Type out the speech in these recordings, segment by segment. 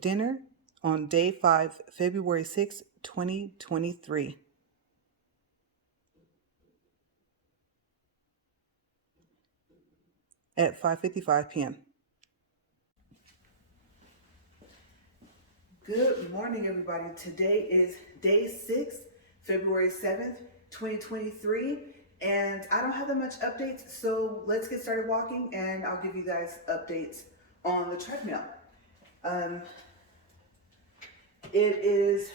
Dinner on day 5, February 6, 2023 at 5:55 p.m. Good morning, everybody. Today is day 6, February 7th, 2023, and I don't have that much updates, so let's get started walking and I'll give you guys updates on the treadmill. It is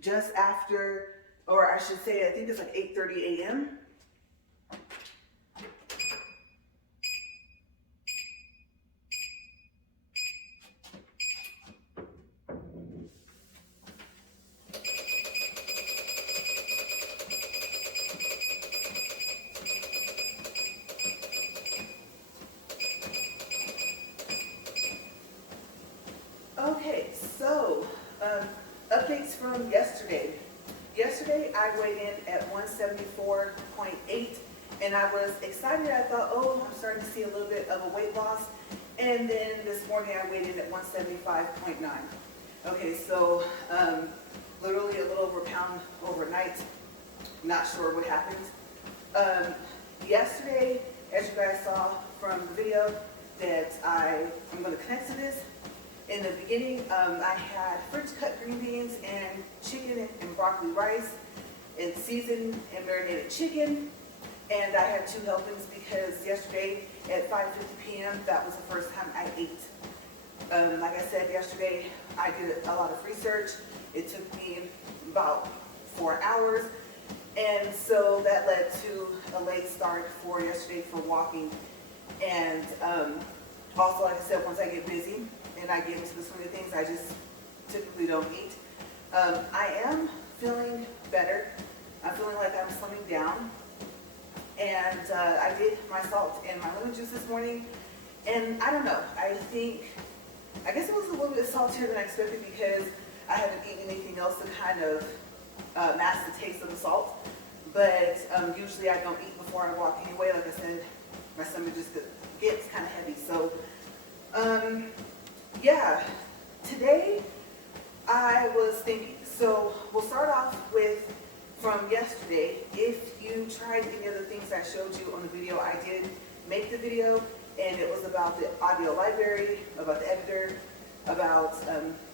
just after, or I should say, I think it's like 8:30 a.m. Okay, so updates from yesterday. Yesterday I weighed in at 174.8 and I was excited. I thought, oh, I'm starting to see a little bit of a weight loss. And then this morning I weighed in at 175.9. Okay, so literally a little over a pound overnight. Not sure what happened. Yesterday, as you guys saw from the video that I'm going to connect to this, in the beginning, I had French cut green beans and chicken and broccoli rice and seasoned and marinated chicken. And I had 2 helpings because yesterday at 5:50 p.m., that was the first time I ate. Like I said yesterday, I did a lot of research. It took me about 4 hours. And so that led to a late start for yesterday for walking. And also, like I said, once I get busy and I get into the swing of things, I just typically don't eat. I am feeling better. I'm feeling like I'm slimming down. And I did my salt and my lemon juice this morning. And I don't know, I guess it was a little bit saltier than I expected because I haven't eaten anything else to kind of mask the taste of the salt. But usually I don't eat before I walk anyway. Like I said, my stomach just gets kind of heavy. So yeah, today I was thinking, so we'll start off with from yesterday. If you tried any of the things I showed you on the video, I did make the video, and it was about the audio library, about the editor, about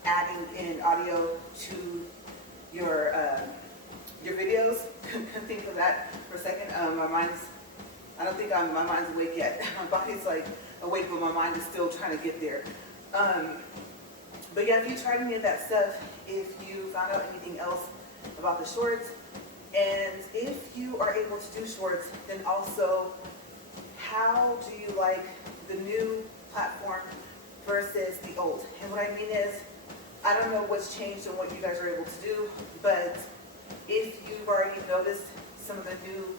adding in audio to your videos. Couldn't think of that for a second. I don't think my mind's awake yet. My body's like awake, but my mind is still trying to get there. But yeah, if you tried any of that stuff, if you found out anything else about the shorts, and if you are able to do shorts, then also how do you like the new platform versus the old? And what I mean is, I don't know what's changed and what you guys are able to do, but if you've already noticed some of the new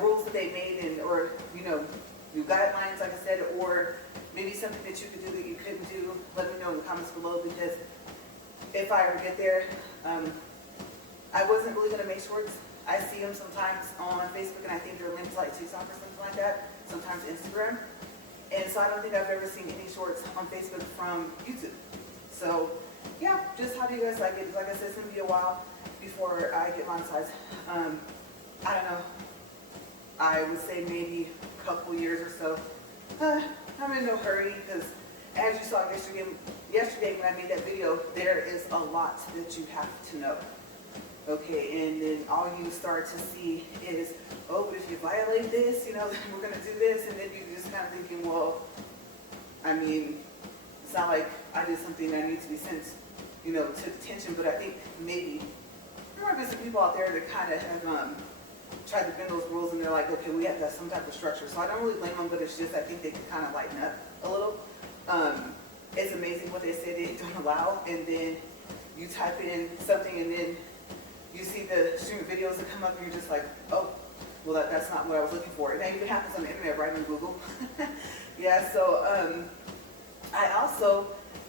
rules that they made, or new guidelines, like I said, or maybe something that you could do that you couldn't do, let me know in the comments below, because if I ever get there, I wasn't really going to make shorts. I see them sometimes on Facebook, and I think they're linked to like TikTok or something like that, sometimes Instagram. And so I don't think I've ever seen any shorts on Facebook from YouTube. So yeah, just how do you guys like it? Like I said, it's going to be a while before I get monetized. I don't know. I would say maybe a couple years or so. I'm in no hurry because, as you saw yesterday when I made that video, there is a lot that you have to know. Okay, and then all you start to see is, oh, but if you violate this, then we're going to do this, and then you're just kind of thinking, well, I mean, it's not like I did something that needs to be sent, to attention, but I think maybe there might be some people out there that kind of have tried to bend those rules, and they're like, okay, we have to have some type of structure. So I don't really blame them, but it's just I think they can kind of lighten up a little. It's amazing what they say they don't allow, and then you type in something, and then you see the streaming videos that come up, and you're just like, oh, well, that's not what I was looking for. And that even happens on the internet, right, on Google. Yeah, so I also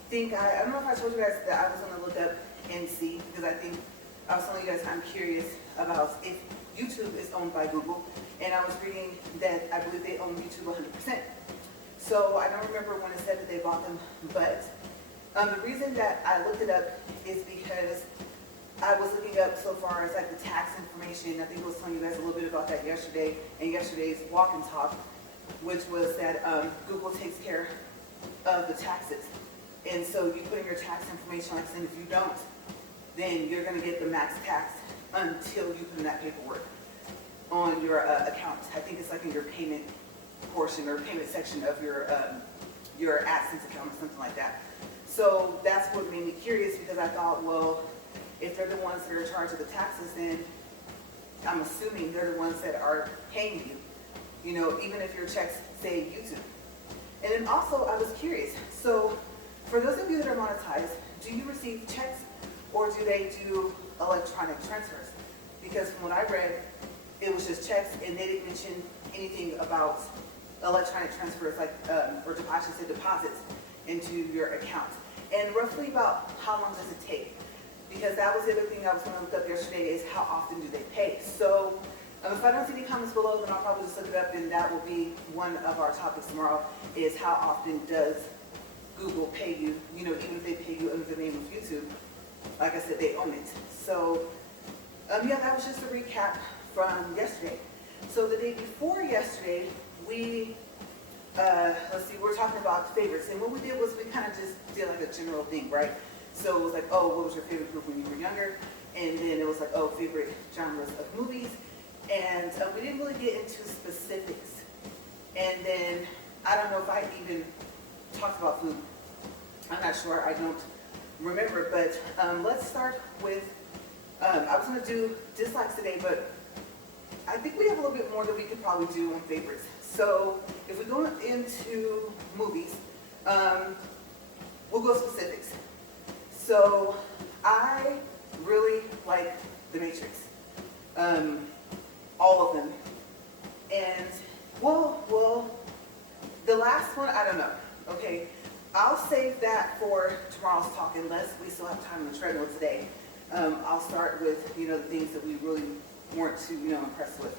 think, I don't know if I told you guys that I was going to look up and see, because I think I was telling you guys I'm curious about if YouTube is owned by Google, and I was reading that I believe they own YouTube 100%. So I don't remember when it said that they bought them, but the reason that I looked it up is because I was looking up so far as like the tax information. I think I was telling you guys a little bit about that yesterday in yesterday's walk and talk, which was that Google takes care of the taxes. And so you put in your tax information, like I said, if you don't, then you're going to get the max tax until you put in that paperwork on your account. I think it's like in your payment portion or payment section of your AdSense account or something like that. So that's what made me curious, because I thought, well, if they're the ones that are in charge of the taxes, then I'm assuming they're the ones that are paying you, you know, even if your checks say YouTube. And then also I was curious, so for those of you that are monetized, do you receive checks or do they do electronic transfers? Because from what I read, it was just checks, and they didn't mention anything about electronic transfers, like, or I should say deposits into your account. And roughly about how long does it take? Because that was the other thing I was going to look up yesterday, is how often do they pay? So if I don't see any comments below, then I'll probably just look it up, and that will be one of our topics tomorrow, is how often does Google pay you, you know, even if they pay you under the name of YouTube. Like I said, they own it. So yeah, that was just a recap from yesterday. So the day before yesterday, we, let's see, we're talking about favorites. And what we did was we kind of just did like a general thing, right? So it was like, oh, what was your favorite group when you were younger? And then it was like, oh, favorite genres of movies. And we didn't really get into specifics. And then, I don't know if I even talked about food. I'm not sure, I don't remember. But let's start with, I was going to do dislikes today, but I think we have a little bit more that we could probably do on favorites. So if we go into movies, we'll go specifics. So I really like The Matrix, all of them. And well, the last one, I don't know. Okay, I'll save that for tomorrow's talk, unless we still have time on the treadmill today. I'll start with, you know, the things that we really weren't too, you know, impressed with.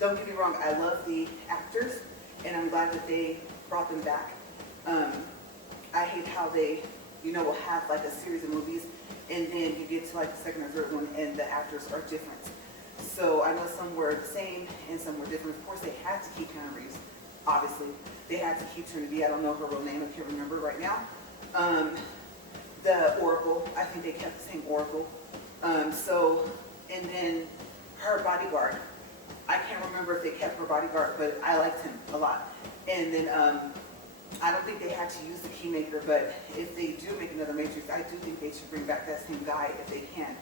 Don't get me wrong, I love the actors, and I'm glad that they brought them back. I hate how they, you know, will have like a series of movies, and then you get to like the second or third one, and the actors are different. So I know some were the same and some were different. Of course, they had to keep Keanu Reeves, obviously. They had to keep Trinity. I don't know her real name, I can't remember right now. The Oracle, I think they kept the same Oracle. And then her bodyguard. I can't remember if they kept her bodyguard, but I liked him a lot. And then I don't think they had to use the Keymaker, but if they do make another Matrix, I do think they should bring back that same guy if they can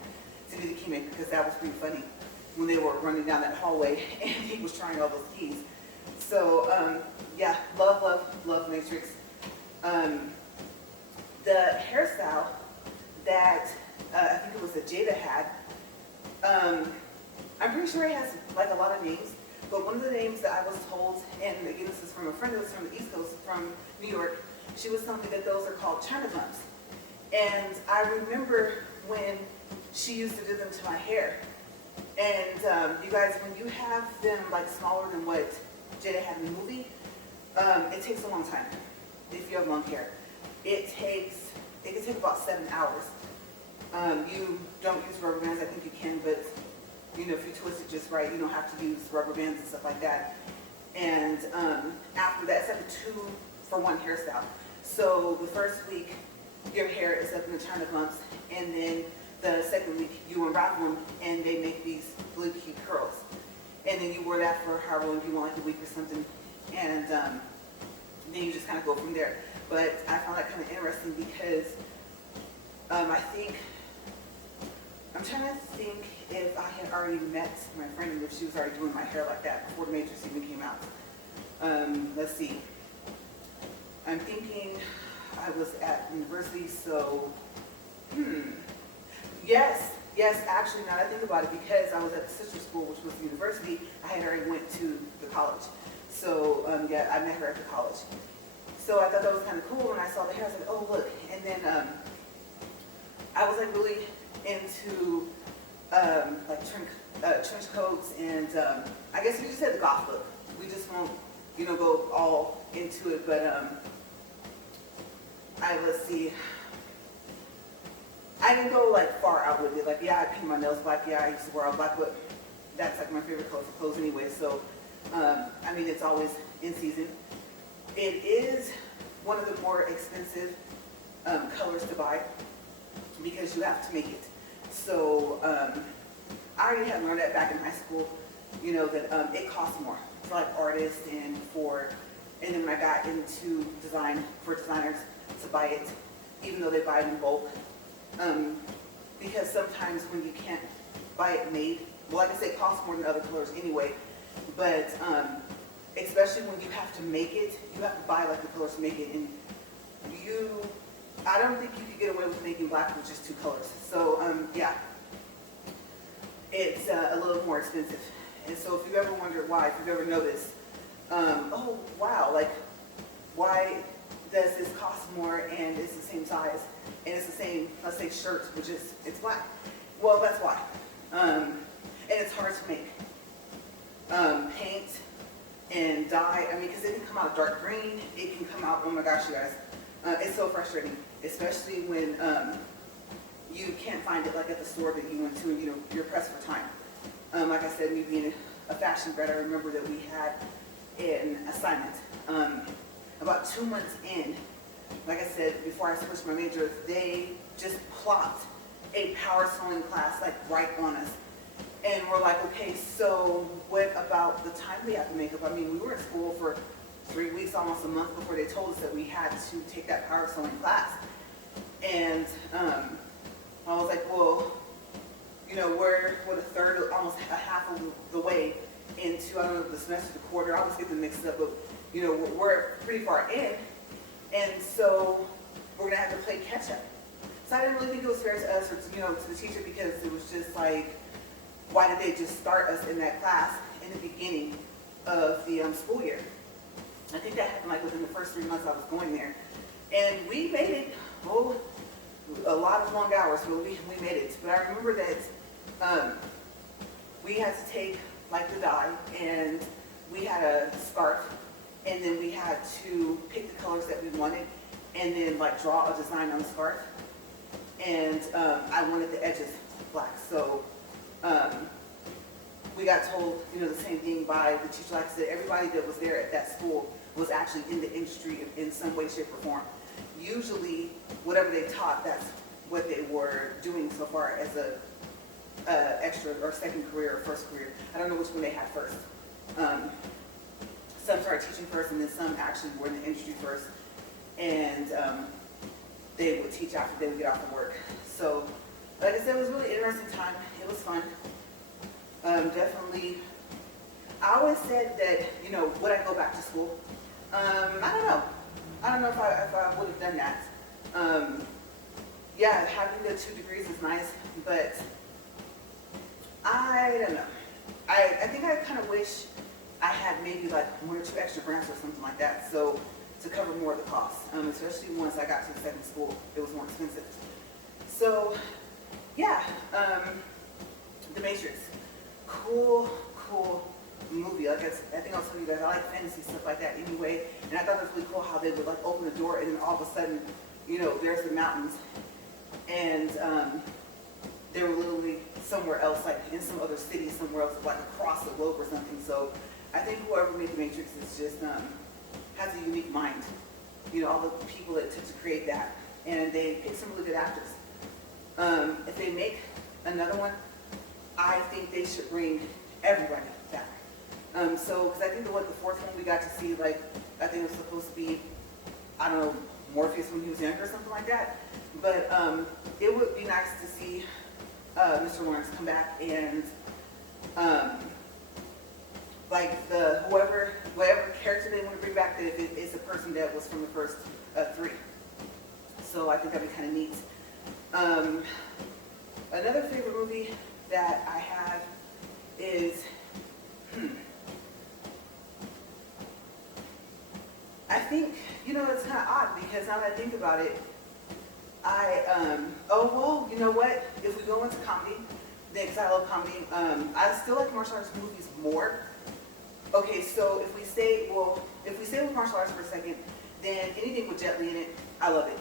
to do the Keymaker, because that was pretty funny when they were running down that hallway and he was trying all those keys. So yeah, love Matrix. The hairstyle that I think it was that Jada had, I'm pretty sure it has like a lot of names, but one of the names that I was told, and again this is from a friend that was from the East Coast, from New York, she was telling me that those are called China bumps. And I remember when she used to do them to my hair. And you guys, when you have them like smaller than what Jada had in the movie, it takes a long time if you have long hair. It can take about 7 hours. You don't use rubber bands, I think you can, but you know, if you twist it just right, you don't have to use rubber bands and stuff like that. And after that, it's like a 2-for-1 hairstyle. So the first week, your hair is up in the China bumps, and then the second week, you unravel them, and they make these really cute curls. And then you wear that for however long you want, like a week or something, and then you just kind of go from there. But I found that kind of interesting because I'm trying to think if I had already met my friend and if she was already doing my hair like that before The Matrix even came out. Let's see. I'm thinking I was at university, so, Yes, actually, now that I think about it, because I was at the sister school, which was the university, I had already went to the college. So, yeah, I met her at the college. So I thought that was kind of cool when I saw the hair. I was like, oh, look. And then I was like really into like trench coats, and I guess we just had the goth look. We just won't, you know, go all into it, but let's see. I didn't go like far out with it. Like, yeah, I paint my nails black. Yeah, I used to wear all black, but that's like my favorite color for clothes anyway. So, I mean, it's always in season. It is one of the more expensive colors to buy because you have to make it. So, I already had learned that back in high school, you know, that it costs more for like artists and then when I got into design, for designers to buy it, even though they buy it in bulk. Because sometimes when you can't buy it made, well, like I say, it costs more than other colors anyway, but especially when you have to make it, you have to buy like the colors to make it, and I don't think you could get away with making black with just two colors. So yeah, it's a little more expensive. And so if you ever wondered why, if you've ever noticed, oh wow, like why does this cost more and it's the same size and it's the same, let's say, shirt, which is, it's black. Well, that's why. And it's hard to make. Paint and dye, I mean, because it can come out dark green, it can come out, oh my gosh, you guys, it's so frustrating, especially when you can't find it like at the store that you went to and you're pressed for time. Like I said, me being a fashion grad, I remember that we had an assignment. About 2 months in, like I said, before I switched my major, they just plopped a power sewing class like right on us. And we're like, okay, so what about the time we have to make up? I mean, we were in school for 3 weeks, almost a month before they told us that we had to take that power sewing class. And I was like, well, you know, we're a third, almost a half of the way into, I don't know, the semester, the quarter, I always get them mixed up, but you know, we're pretty far in, and so we're gonna have to play catch up. So I didn't really think it was fair to us or to, you know, to the teacher, because it was just like, why did they just start us in that class in the beginning of the school year? I think that happened like within the first 3 months I was going there, and we made it. Oh, a lot of long hours, but we made it. But I remember that we had to take like the dye, and we had a scarf, and then we had to pick the colors that we wanted, and then like draw a design on the scarf. And I wanted the edges black, so we got told, you know, the same thing by the teacher. Like I said, everybody that was there at that school was actually in the industry in some way, shape, or form. Usually, whatever they taught, that's what they were doing so far as a extra or second career or first career. I don't know which one they had first. Some started teaching first, and then some actually were in the industry first, and they would teach after they would get off of work. So, like I said, it was a really interesting time. It was fun. Definitely, I always said that, you know, would I go back to school? I don't know. I don't know if I would have done that. Yeah, having the 2 degrees is nice, but I don't know. I think I kind of wish I had maybe like 1 or 2 extra grants or something like that, so to cover more of the costs, especially once I got to the second school, it was more expensive. So yeah, The Matrix, cool movie. Like I think I'll tell you guys, I like fantasy stuff like that anyway, and I thought it was really cool how they would like open the door and then all of a sudden, you know, there's the mountains, and they were literally somewhere else, like in some other city somewhere else, like across the globe or something. So I think whoever made The Matrix is just has a unique mind. You know, all the people that took to create that, and they picked some really good actors. If they make another one, I think they should bring everybody back. So, because I think the 4th one we got to see, like, I think it was supposed to be, I don't know, Morpheus when he was younger or something like that. But it would be nice to see Mr. Lawrence come back and like whatever character they want to bring back, that it's a person that was from the first 3. So I think that'd be kind of neat. Another favorite movie that I have is I think, you know, it's kind of odd because now that I think about it, oh well, you know what? If we go into comedy, because I love comedy, I still like martial arts movies more. Okay, so if we stay with martial arts for a second, then anything with Jet Li in it, I love it.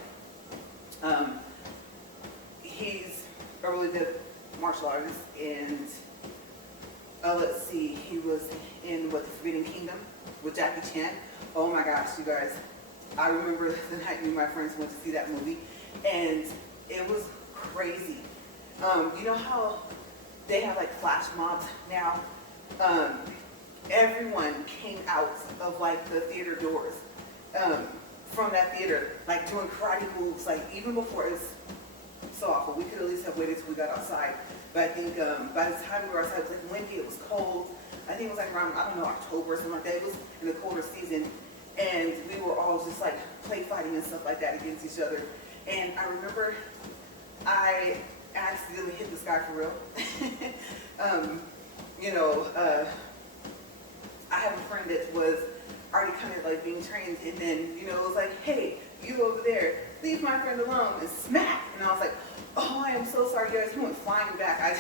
He's a really good martial artist, and let's see, he was in The Forbidden Kingdom with Jackie Chan. Oh my gosh, you guys, I remember the night me and my friends went to see that movie, and it was crazy. You know how they have like flash mobs now? Everyone came out of like the theater doors from that theater, like doing karate moves, like even before. It was so awful. We could at least have waited till we got outside. But I think by the time we were outside, it was like windy, it was cold. I think it was like around, I don't know, October or something like that. It was in the colder season. And we were all just like play fighting and stuff like that against each other. And I remember I accidentally hit this guy for real. You know, I have a friend that was already kind of like being trained, and then, you know, it was like, hey, you over there, leave my friend alone, and smack. And I was like, oh, I am so sorry, guys. He went flying back.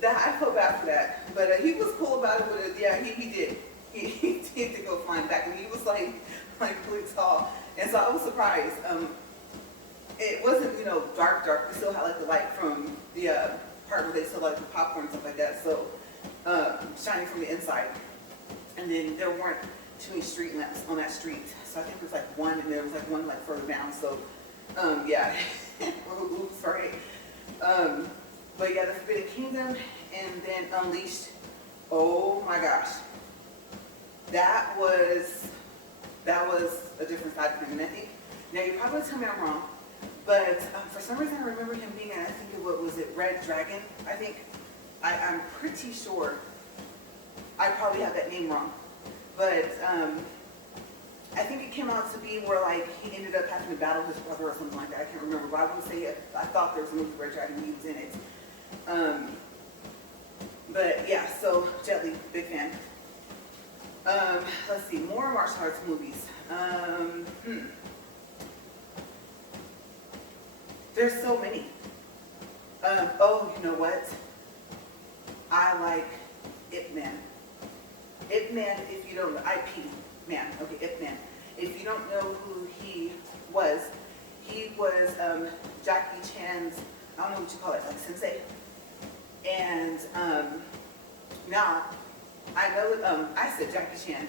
Yeah, I felt bad for that. But he was cool about it. But yeah, he did. He did go flying back, and he was like really tall. And so I was surprised. It wasn't, you know, dark. We still had like the light from the part where they sell like the popcorn and stuff like that. So shining from the inside. And then there weren't too many street lamps on that street. So I think there was like one, and there was like one like further down. So yeah, oops, sorry. But yeah, The Forbidden Kingdom, and then Unleashed. Oh my gosh, that was a different side of him. And I think, now you probably tell me I'm wrong, but for some reason I remember him being in, I think was it Red Dragon? I think I'm pretty sure. I probably have that name wrong, but I think it came out to be where like he ended up having to battle his brother or something like that. I can't remember, but I wouldn't say it. I thought there was a movie Red Dragon and he was in it. But yeah, so Jet Li, big fan. Let's see, more martial arts movies. There's so many. Oh, you know what? I like Ip Man. Ip Man, if you don't know, IP Man, okay, Ip Man. If you don't know who he was Jackie Chan's, I don't know what you call it, like sensei. And now, I know, I said Jackie Chan.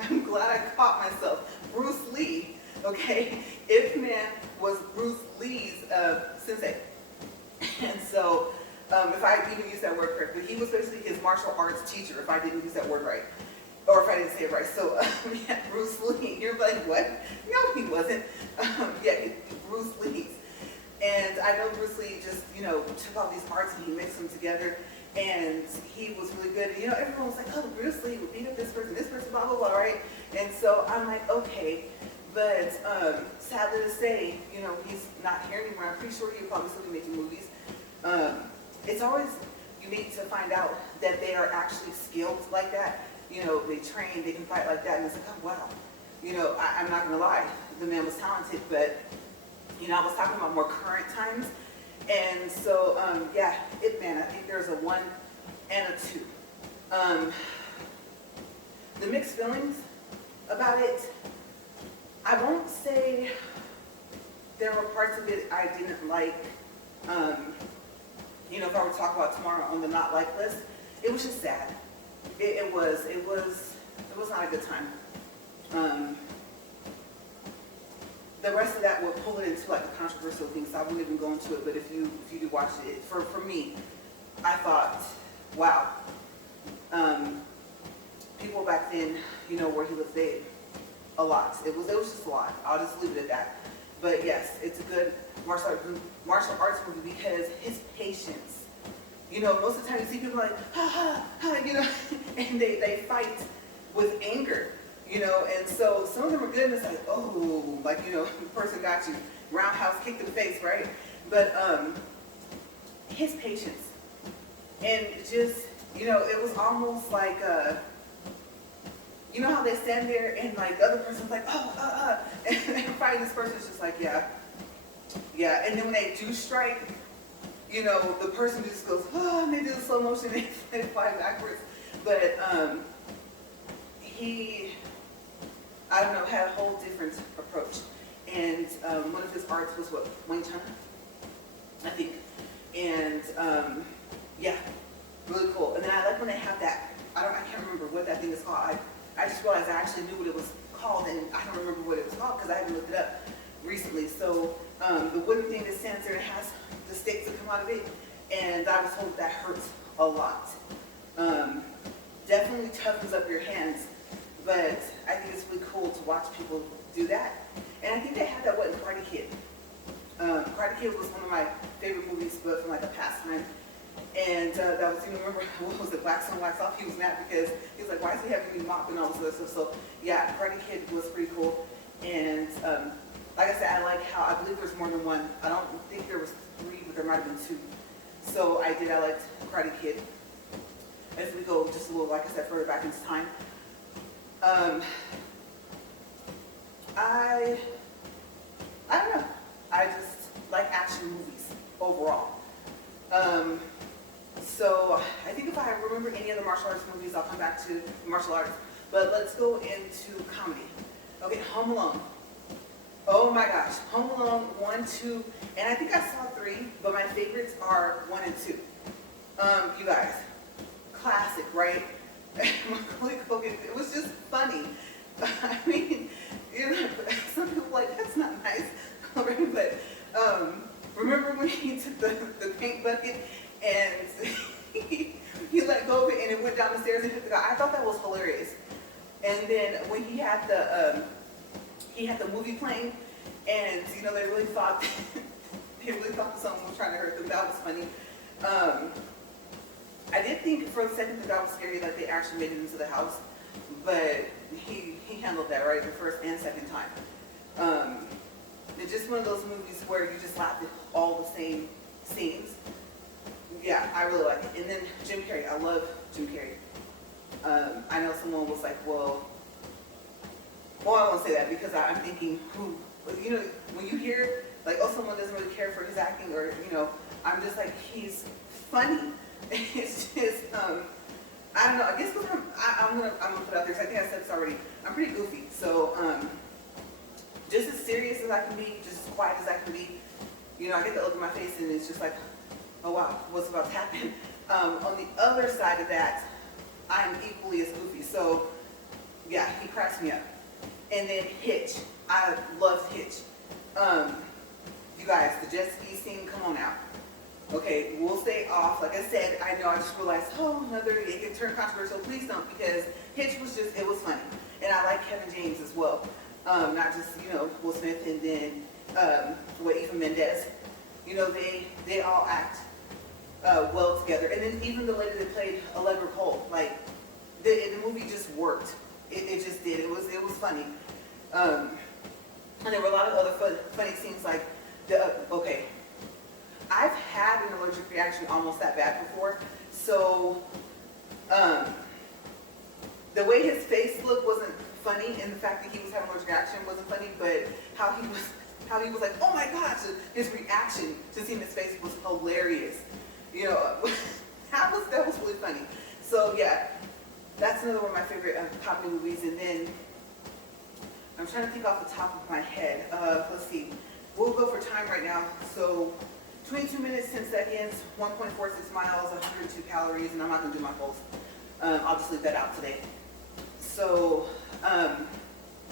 I'm glad I caught myself. Bruce Lee, okay? Ip Man was Bruce Lee's sensei. And so, if I even use that word correctly, he was basically his martial arts teacher, if I didn't use that word right. Or if I didn't say it right. So, yeah, Bruce Lee. You're like, what? No, he wasn't. Yeah, Bruce Lee's. And I know Bruce Lee just, you know, took all these arts and he mixed them together. And he was really good. And, you know, everyone was like, oh, Bruce Lee would beat up this person, blah, blah, blah, right? And so I'm like, okay. But sadly to say, you know, he's not here anymore. I'm pretty sure he'll probably still be making movies. It's always unique to find out that they are actually skilled like that. You know, they train, they can fight like that. And it's like, oh, wow. You know, I'm not going to lie. The man was talented, but, you know, I was talking about more current times. And so, yeah, Ip Man, I think there's a 1 and a 2. The mixed feelings about it, I won't say there were parts of it I didn't like. You know, if I were to talk about tomorrow on the not like list, it was just sad. It was not a good time. The rest of that would pull it into like a controversial thing, so I wouldn't even go into it. But if you do watch it, for me, I thought, wow. People back then, you know, where he was dead, a lot. It was just a lot. I'll just leave it at that. But yes, it's a good martial arts movie because his patience. You know, most of the time you see people like, ha ha ha, you know, and they fight with anger. You know, and so some of them are good, and it's like, oh, like, you know, the person got you, roundhouse kick to the face, right? But his patience, and just, you know, it was almost like, you know how they stand there, and like the other person's like, and fighting this person is just like, yeah, and then when they do strike, you know, the person just goes, oh, and they do the slow motion and they fly backwards. But he, I don't know, had a whole different approach. And one of his arts was what, Wing Chun, I think. And yeah, really cool. And then I like when they have that, I can't remember what that thing is called. I just realized I actually knew what it was called, and I don't remember what it was called because I haven't looked it up recently. So the wooden thing that stands there, it has the sticks that come out of it, and I was told that hurts a lot. Definitely toughens up your hands, but I think it's really cool to watch people do that. And I think they had that, what, in Karate Kid. Karate Kid was one of my favorite movies, but from like a pastime. And that was, you know, remember, what was it, Wax On, Wax Off? He was mad because he was like, why is he having me mop and all this other stuff? So yeah, Karate Kid was pretty cool. And like I said, I like how, I believe there's more than one. I don't think there was 3, but there might have been 2. So I liked Karate Kid. As we go just a little, like I said, further back into time. I don't know. I just like action movies overall. So I think if I remember any of the martial arts movies, I'll come back to martial arts. But let's go into comedy. Okay, Home Alone. Oh my gosh, Home Alone 1, 2, and I think I saw 3, but my favorites are 1 and 2. You guys, classic, right? Macaulay Culkin, it was just funny. I mean, you know, some people are like, that's not nice, right? But remember when he took the paint bucket and he let go of it and it went down the stairs and hit the guy? I thought that was hilarious. And then when he had the movie playing, and you know, they really thought that someone was trying to hurt them. That was funny. I did think for a second that was scary, that they actually made it into the house, but he handled that right the first and second time. It's just one of those movies where you just laugh at all the same scenes. Yeah, I really like it. And then Jim Carrey, I love Jim Carrey. I know someone was like, well, I won't say that because I'm thinking, you know, when you hear like, oh, someone doesn't really care for his acting, or, you know, I'm just like, he's funny. It's just, I don't know, I guess because I'm gonna put it out there, because I think I said this already, I'm pretty goofy. So, just as serious as I can be, just as quiet as I can be, you know, I get the look in my face and it's just like, oh wow, what's about to happen? On the other side of that, I'm equally as goofy. So, yeah, he cracks me up. And then Hitch. I loved Hitch. You guys, the jet ski scene, come on now. Okay, we'll stay off. Like I said, I know I just realized, it can turn controversial. Please don't, because Hitch was just, it was funny. And I like Kevin James as well. Not just, you know, Will Smith and then, Eva Mendes. You know, they all act well together. And then even the lady that played Allegra Cole, like, the movie just worked. It just did. It was funny. And there were a lot of other funny scenes, like, okay, I've had an allergic reaction almost that bad before, so the way his face looked wasn't funny, and the fact that he was having an allergic reaction wasn't funny, but how he was like, oh my gosh, his reaction to seeing his face was hilarious. You know, that was really funny. So yeah, that's another one of my favorite comedy movies. And then I'm trying to think off the top of my head. Let's see. We'll go for time right now. So 22 minutes, 10 seconds, 1.46 miles, 102 calories, and I'm not going to do my goals. I'll just leave that out today. So,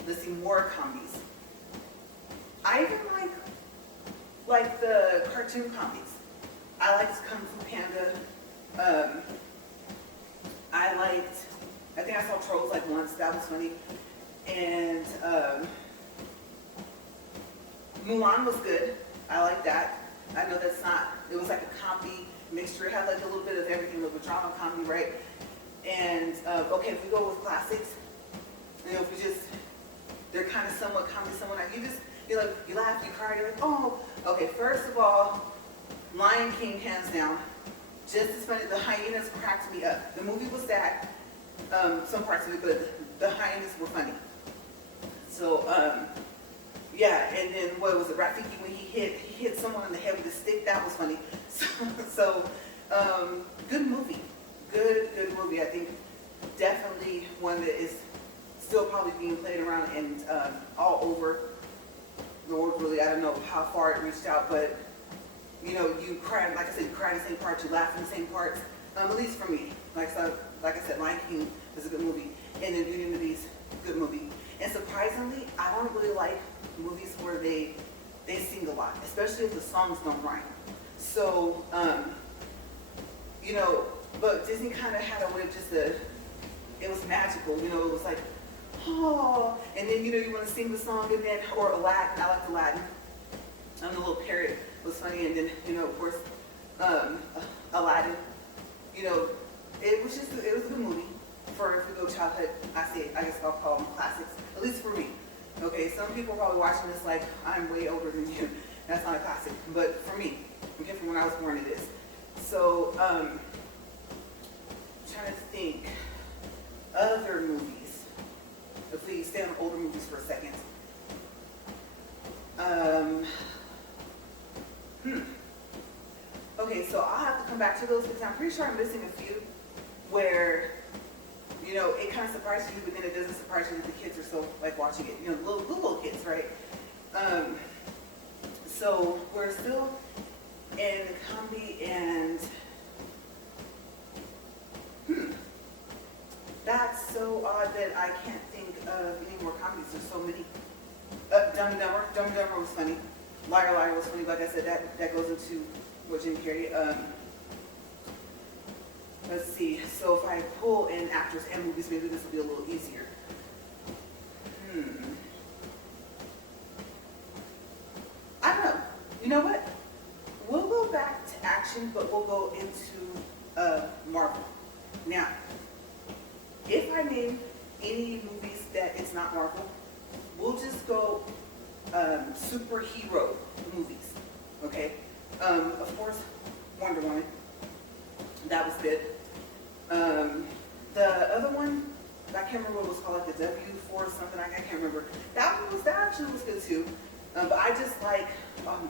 let's see, more comedies. I even like the cartoon comedies. I liked Kung Fu Panda. I think I saw Trolls like once, that was funny. And Mulan was good. I like that. I know that's not, it was like a comedy mixture. It had like a little bit of everything, a little drama, comedy, right? And okay, if we go with classics, you know, if we just, they're kind of somewhat comedy, somewhat not. You like, you laugh, you cry, you're like, oh. Okay, first of all, Lion King, hands down. Just as funny, the hyenas cracked me up. The movie was sad, some parts of it, but the hyenas were funny. So, Yeah, and then what was it, Rafiki, when he hit someone in the head with a stick? That was funny. So, good movie. Good movie. I think definitely one that is still probably being played around and all over the world, really. I don't know how far it reached out, but you know, you cry, like I said, you cry in the same parts, you laugh in the same parts, at least for me. Like I said, Lion King is a good movie, and then Beauty and the Beast, good movie. And surprisingly, I don't really like movies where they sing a lot, especially if the songs don't rhyme. So, you know, but Disney kind of had a way of just it was magical, you know, it was like, oh, and then, you know, you want to sing the song, and then, or Aladdin, I like Aladdin, the little parrot was funny, and then, you know, of course, Aladdin, you know, it was a good movie. For if we go childhood, I guess I'll call them classics, at least for me. Okay, some people are probably watching this like, I'm way older than you. That's not a classic, but for me, okay, from when I was born it is. So, I'm trying to think, other movies. If we stay on older movies for a second. Okay, so I'll have to come back to those because I'm pretty sure I'm missing a few where, you know, it kind of surprises you, but then it doesn't surprise you that the kids are so, like, watching it. You know, little kids, right? So we're still in comedy and, that's so odd that I can't think of any more comedies. There's so many. Dumb and Dumber. Dumb and Dumber was funny. Liar Liar was funny. Like I said, that goes into what Jim Carrey. Let's see. So if I pull in actors and movies, maybe this will be a little easier. I don't know. You know what? We'll go back to action, but we'll go into Marvel. Now, if I name any movies that it's not Marvel, we'll just go superhero movies. Okay? Of course, Wonder Woman. That was good. The other one, I can't remember what it was called, like the W4 something, I can't remember. That actually was good too. But I just like, I'm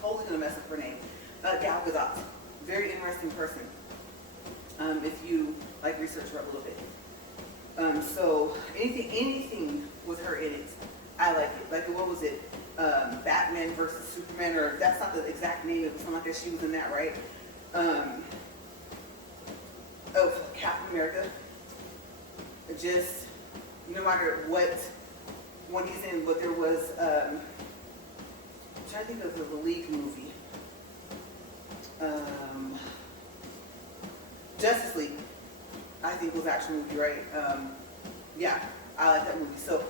totally gonna mess up her name. Gal Gadot, very interesting person. If you like research her a little bit. So anything with her in it, I like it. Like what was it? Batman versus Superman, or that's not the exact name. It was something like that. She was in that, right? Of Captain America. Just no matter what one he's in, but there was I'm trying to think of the League movie. Justice League, I think was actual movie, right? Yeah, I like that movie. So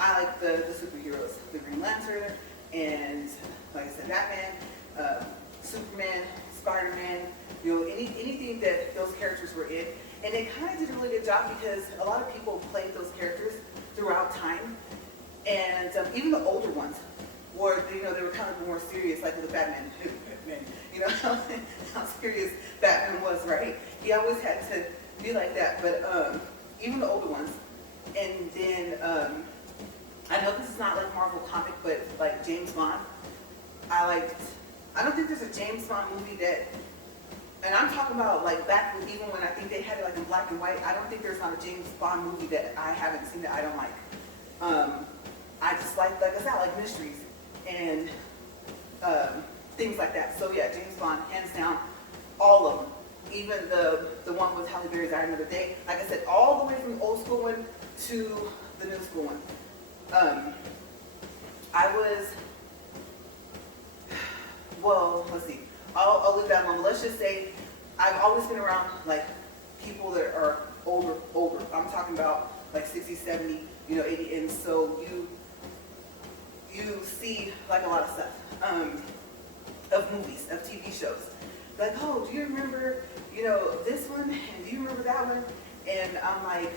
I like the superheroes, the Green Lantern, and like I said, Batman, Superman, Spider-Man, you know, anything that those characters were in. And they kind of did a really good job because a lot of people played those characters throughout time. And even the older ones were, you know, they were kind of more serious, like with the Batman. You know how serious Batman was, right? He always had to be like that. But even the older ones. And then, I know this is not like Marvel comic, but like James Bond. I don't think there's a James Bond movie that, and I'm talking about like back even when I think they had it like in black and white, I don't think there's not a James Bond movie that I haven't seen that I don't like. I just like I said, I like mysteries and things like that. So yeah, James Bond, hands down, all of them. Even the one with Halle Berry, Die Another Day. Like I said, all the way from the old school one to the new school one. Let's see. I'll leave that alone. But let's just say I've always been around like people that are older. I'm talking about like 60, 70, 80, and so you see like a lot of stuff of movies, of TV shows. Like, oh, do you remember, this one? And do you remember that one? And I'm like,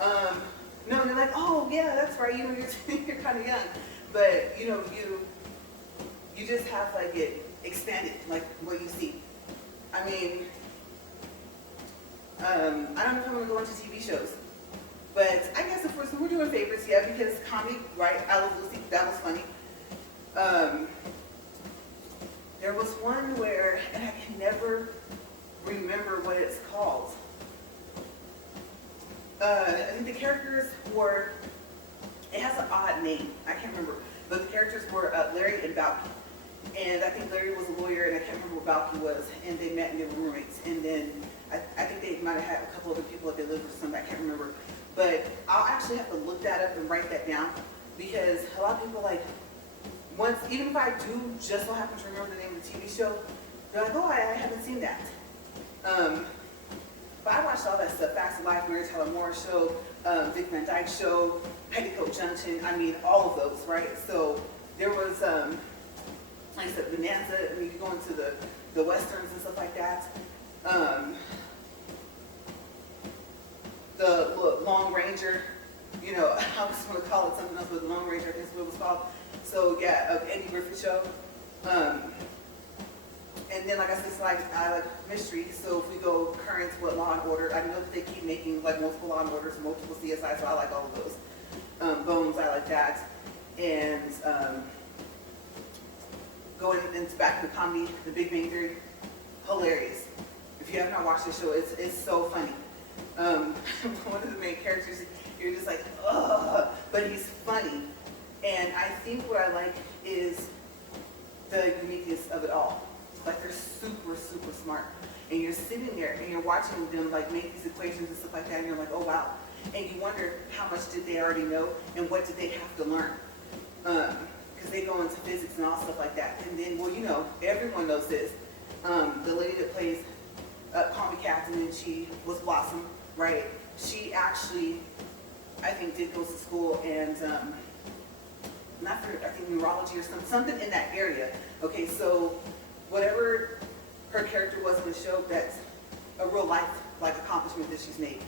no. And they're like, oh, yeah, that's right. You're kind of young, but you just have like it expanded, like what you see. I mean, I don't know if I'm gonna go into TV shows, but I guess the first So we're doing favorites, yeah, because comedy, right? I Love Lucy, that was funny. There was one where, and I can never remember what it's called. I think the characters were, it has an odd name, I can't remember, but the characters were Larry and Balky. And I think Larry was a lawyer, and I can't remember what Balky was, and they met and they were roommates. And then I think they might have had a couple other people that they lived with, something I can't remember. But I'll actually have to look that up and write that down, because a lot of people like, once, even if I do just so happen to remember the name of the TV show, they're like, oh, I haven't seen that. But I watched all that stuff, Facts of Life, Mary Tyler Moore Show, Dick Van Dyke Show, Petticoat Junction, I mean, all of those, right? So there was, like I said, Bonanza, I mean, you go into the Westerns and stuff like that. The Long Ranger, you know, I was going to call it something else, but the Lone Ranger, I think is what it was called. So yeah, of Eddie Griffith Show. And then, like I said, I like mystery. So if we go current with Law and Order, I know that they keep making like multiple Law and Orders, multiple CSI, so I like all of those. Bones, I like that. And going into back to the comedy, The Big Bang Theory, hilarious. If you have not watched the show, it's so funny. One of the main characters, you're just like, ugh, but he's funny. And I think what I like is the uniqueness of it all. Like, they're super, super smart. And you're sitting there and you're watching them like make these equations and stuff like that, and you're like, oh wow. And you wonder how much did they already know and what did they have to learn? Because they go into physics and all stuff like that. And then, well, you know, everyone knows this. The lady that plays Call Me Captain, and she was Blossom, right? She actually, I think, did go to school and not for, I think, neurology or something in that area. Okay, so whatever her character was in the show, that's a real life like accomplishment that she's made.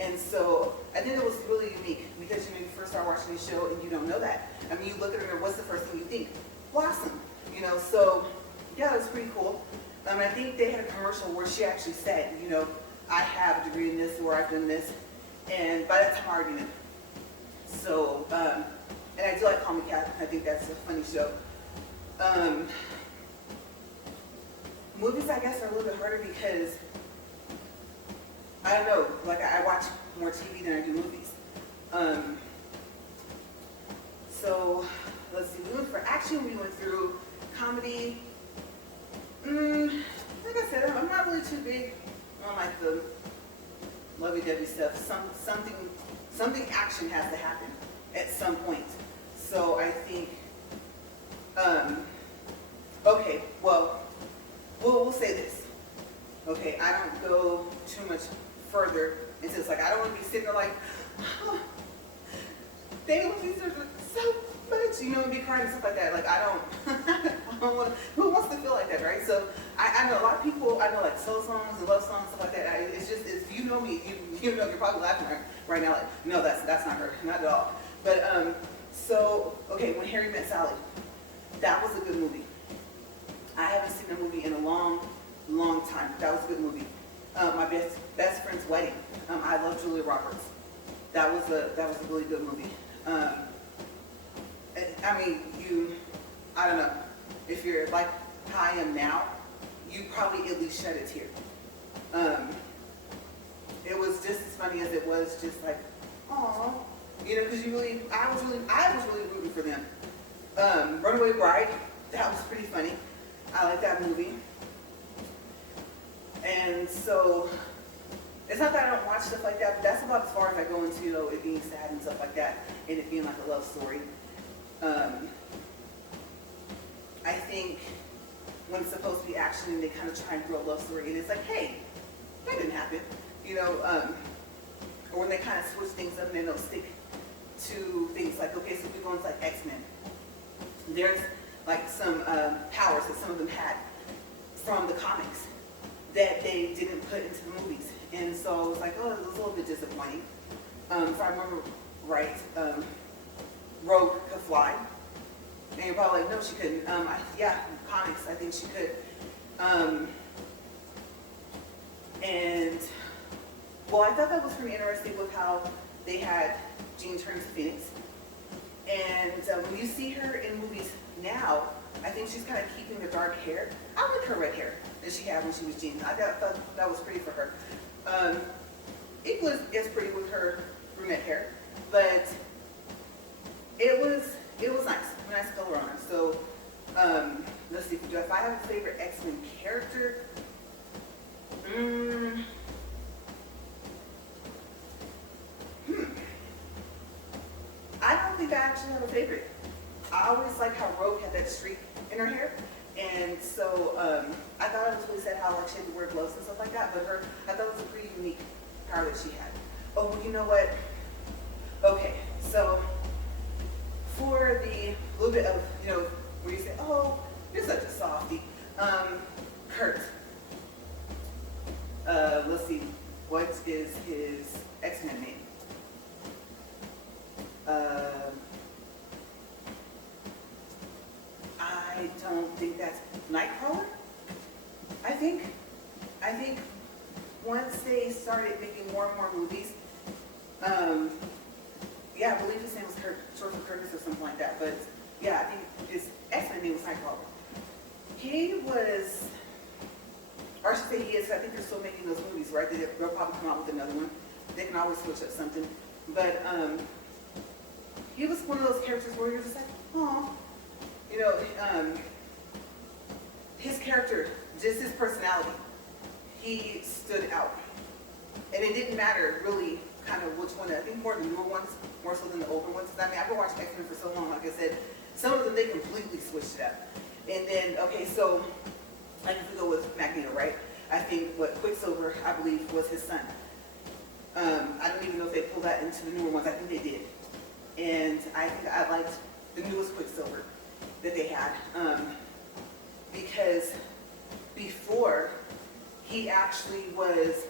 And so I think it was really unique, because you first start watching this show and you don't know that. I mean, you look at her, what's the first thing you think? Blossom, you know. So yeah, it was pretty cool. I think they had a commercial where she actually said, you know, I have a degree in this, or I've done this, and by that time I already knew. So, and I do like Call Me Captain. I think that's a funny show. Movies, I guess, are a little bit harder because, I don't know, like I watch more TV than I do movies. So, let's see, we went for action, we went through comedy. Like I said, I'm not really too big on like the lovey-dovey stuff. Something action has to happen at some point. So I think, okay, well, we'll say this. Okay, I don't go too much further into this. Like, I don't want to be sitting there like, oh, they love these are so much, you know, and be crying and stuff like that. Like, I don't want to, who wants to feel like that, right? So I know a lot of people, I know like soul songs and love songs, stuff like that. It's just, if you know me, you know, you're probably laughing right now like, no, that's not her, not at all. But, so, okay, When Harry Met Sally, that was a good movie. I haven't seen a movie in a long time. That was a good movie. My best friend's wedding. I love Julia Roberts. That was a really good movie. I mean, I don't know, if you're like how I am now, you probably at least shed a tear. It was just as funny as it was just like, aw, you know, because I was really rooting for them. Runaway Bride, that was pretty funny. I like that movie. And so, it's not that I don't watch stuff like that, but that's about as far as I go into, you know, it being sad and stuff like that, and it being like a love story. I think when it's supposed to be action and they kind of try and throw a love story in, it's like, hey, that didn't happen, you know. Or when they kind of switch things up and then they'll stick to things like, okay, so if we go into like X-Men, there's like some powers that some of them had from the comics that they didn't put into the movies. And so it was like, oh, it was a little bit disappointing. If I remember right, Rogue could fly. And you're probably like, no, she couldn't. Yeah, comics, I think she could. And Well, I thought that was pretty interesting with how they had Jean turn to Phoenix. And when you see her in movies now, I think she's kind of keeping the dark hair. I like her red hair that she had when she was Jean. I thought that was pretty for her. Equally as pretty with her brunette hair, but it was nice color on her. So let's see, if I have a favorite X-Men character, I don't think I actually have a favorite. I always like how Rogue had that streak in her hair, and so I thought it was really sad how like she had to wear gloves and stuff like that. But I thought it was a pretty unique power that she had. Oh, well, you know what? Okay, so for the little bit of where you say, "Oh, you're such a softie," Kurt. Let's see, what is his X-Men name? I don't think that's Nightcrawler. I think once they started making more and more movies, yeah, I believe his name was Kurt, short for Curtis or something like that. But yeah, I think his X-Men name was Nightcrawler. He was, or I should say he is. I think they're still making those movies, right? They'll probably come out with another one. They can always switch up something. But he was one of those characters where you're just like, oh, his character, just his personality, he stood out. And it didn't matter really kind of which one. I think more the newer ones, more so than the older ones. I mean, I've been watching X-Men for so long, like I said, some of them they completely switched it up. And then, okay, so like if we go with Magneto, right? I think what Quicksilver, I believe, was his son. I don't even know if they pulled that into the newer ones. I think they did. And I think I liked the newest Quicksilver that they had, because before he actually was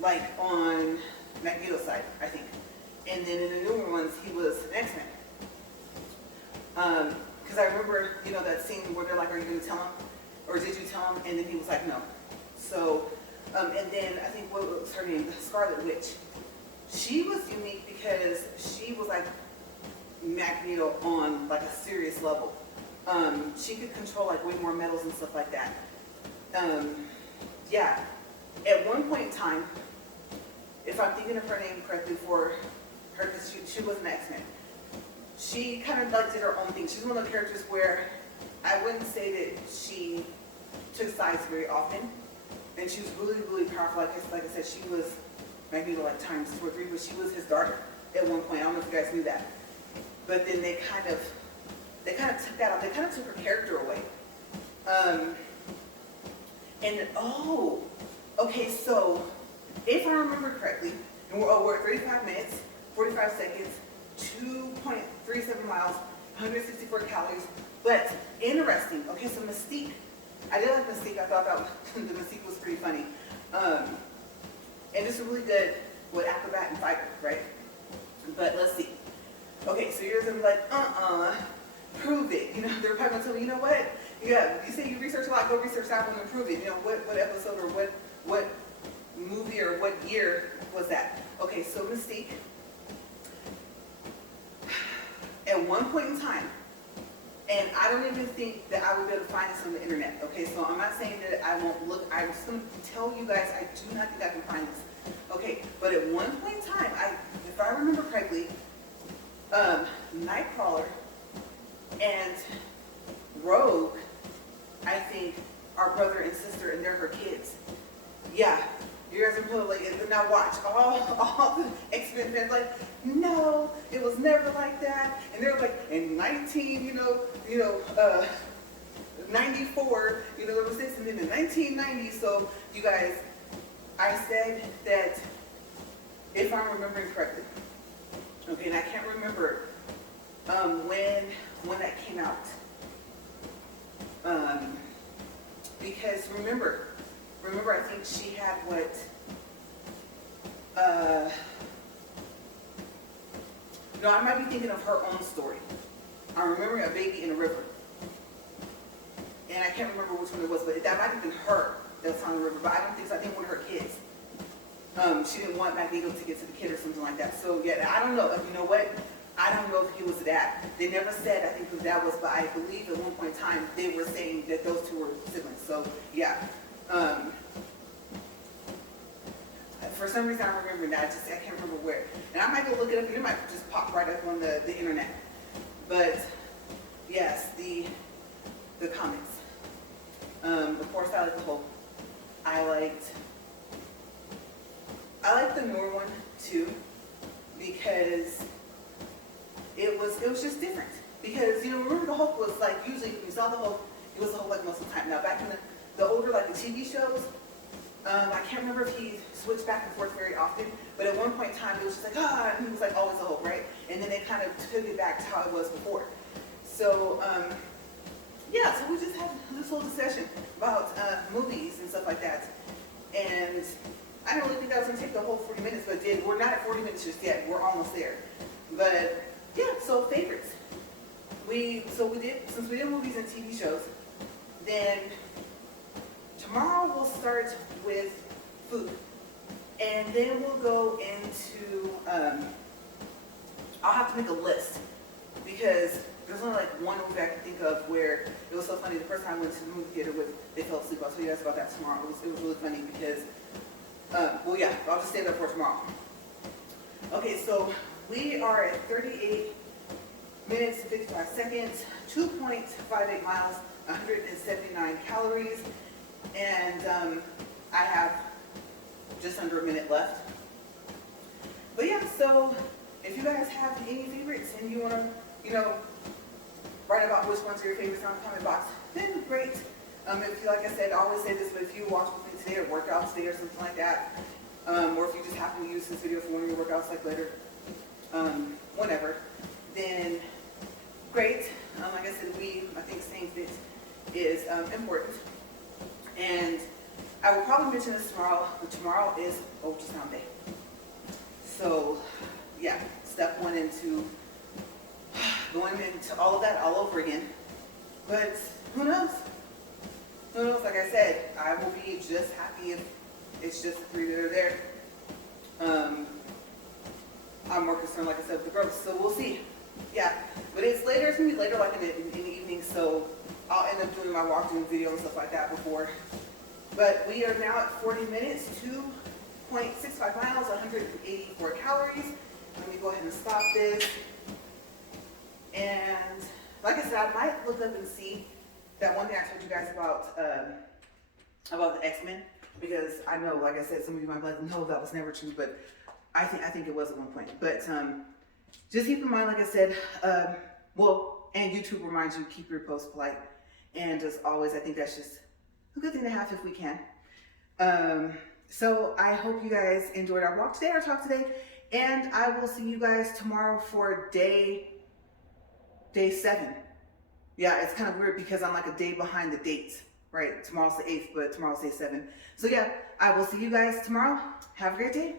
like on Magneto's side, I think, and then in the newer ones he was an X-Men. Because I remember, that scene where they're like, "Are you going to tell him, or did you tell him?" And then he was like, "No." So, and then I think what was her name, the Scarlet Witch. She was unique because she was like Magneto on like a serious level. She could control like way more metals and stuff like that. Yeah, at one point in time, if I'm thinking of her name correctly for her, because she was an X-Men, she kind of like did her own thing. She's one of the characters where I wouldn't say that she took sides very often, and she was really, really powerful. Like I said, she was Magneto like times 2 or 3, but she was his daughter at one point. I don't know if you guys knew that. But then they kind of took that out. They kind of took her character away. Okay, so if I remember correctly, and we're at 35 minutes, 45 seconds, 2.37 miles, 164 calories. But interesting. Okay, so Mystique. I did like Mystique. I thought that the Mystique was pretty funny. And it's really good with acrobat and fighter, right? But let's see. Okay, so you're gonna be like, prove it. They're probably gonna tell me, you know what? Yeah, you say you research a lot, go research that one and prove it. What episode or what movie or what year was that? Okay, so Mystique, at one point in time, and I don't even think that I would be able to find this on the internet. Okay, so I'm not saying that I won't look. I'm just going to tell you guys I do not think I can find this. Okay, but at one point in time, if I remember correctly, Nightcrawler and Rogue, I think, are brother and sister, and they're her kids. Yeah, you guys are probably like, now watch, all the X-Men fans like, no, it was never like that. And they're like, in 94, there was this, and then in 1990, so you guys, I said that, if I'm remembering correctly, okay, and I can't remember when that came out. Because remember, I think she had no, I might be thinking of her own story. I'm remembering a baby in a river. And I can't remember which one it was, but that might have been her that was on the river, but I don't think so. I think one of her kids. She didn't want Magneto to get to the kid or something like that. So yeah, I don't know. You know what? I don't know if he was that. They never said, I think, who that was, but I believe at one point in time they were saying that those two were siblings. So yeah. For some reason I remember that. I can't remember where. And I might go look it up and it might just pop right up on the internet. But yes, the comics. Of course I like the Hulk. I liked the newer one too, because it was just different. Because, you know, remember the Hulk was like, usually when you saw the Hulk, it was the Hulk like most of the time. Now back in the older, like the TV shows, I can't remember if he switched back and forth very often, but at one point in time it was just like, and he was like always a Hulk, right? And then they kind of took it back to how it was before. So, yeah, so we just had this whole discussion about movies and stuff like that. And I don't really think that was going to take the whole 40 minutes, but it did. We're not at 40 minutes just yet. We're almost there. But yeah, so favorites. Since we did movies and TV shows, then tomorrow we'll start with food. And then we'll go into, I'll have to make a list, because there's only like one movie I can think of where it was so funny. The first time I went to the movie theater with, they fell asleep. I'll tell you guys about that tomorrow. It was really funny because, well yeah, I'll just stay there for tomorrow. Okay, so we are at 38 minutes and 55 seconds, 2.58 miles, 179 calories, and I have just under a minute left. But yeah, so if you guys have any favorites and you want to, you know, write about which ones are your favorites down in the comment box, then great. If you, like I said, I always say this, but if you watch with me today or work out today or something like that, or if you just happen to use this video for one of your workouts like later, whenever, then great. Like I said, I think staying fit is important. And I will probably mention this tomorrow, but tomorrow is ultrasound day. So yeah, step one into going into all of that all over again. But who knows? Who knows? Like I said, I will be just happy if it's just the three that are there. I'm more concerned, like I said, with the growth, so we'll see. Yeah, but it's later. It's gonna be later, like in the evening, so I'll end up doing my walkthrough video and stuff like that before. But we are now at 40 minutes, 2.65 miles, 184 calories. Let me go ahead and stop this. And like I said, I might look up and see that one thing I told you guys about the X-Men, because I know, like I said, some of you might be like, no, that was never true, but I think it was at one point. But just keep in mind, like I said, well, and YouTube reminds you, keep your posts polite. And as always, I think that's just a good thing to have if we can. So I hope you guys enjoyed our walk today, our talk today, and I will see you guys tomorrow for day 7. Yeah, it's kind of weird because I'm like a day behind the dates, right? Tomorrow's the 8th, but tomorrow's day 7. So yeah, I will see you guys tomorrow. Have a great day.